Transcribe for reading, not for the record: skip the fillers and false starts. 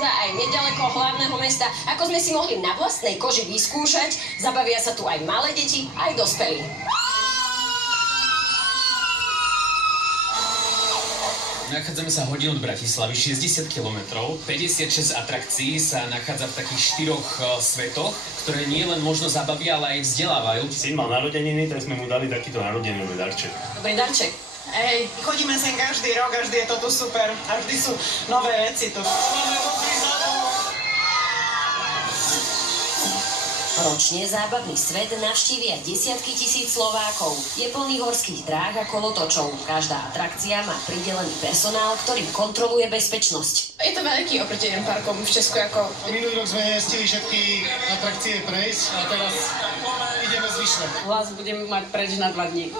Aj nedaleko hlavného mesta, ako sme si mohli na vlastnej koži vyskúšať, zabavia sa tu aj malé deti, aj dospelí. Nachádzame sa hodinu od Bratislavy, 60 km, 56 atrakcií sa nachádza v takých 4 svetoch, ktoré nie len možno zabavia, ale aj vzdelávajú. Syn mal narodeniny, tak sme mu dali takýto narodeninový darček. Dobrý darček. Hej, chodíme sem každý rok, vždy je to tu super a vždy sú nové veci tu. Ročne zábavný svet navštívia desiatky tisíc Slovákov. Je plný horských dráh a kolotočov. Každá atrakcia má pridelený personál, ktorý kontroluje bezpečnosť. Je to veľký oproti iným parkom v Česku ako... Minulý rok sme nestihli všetky atrakcie prejsť a teraz ideme zvyšné. Hlas budem mať preč na 2 dní.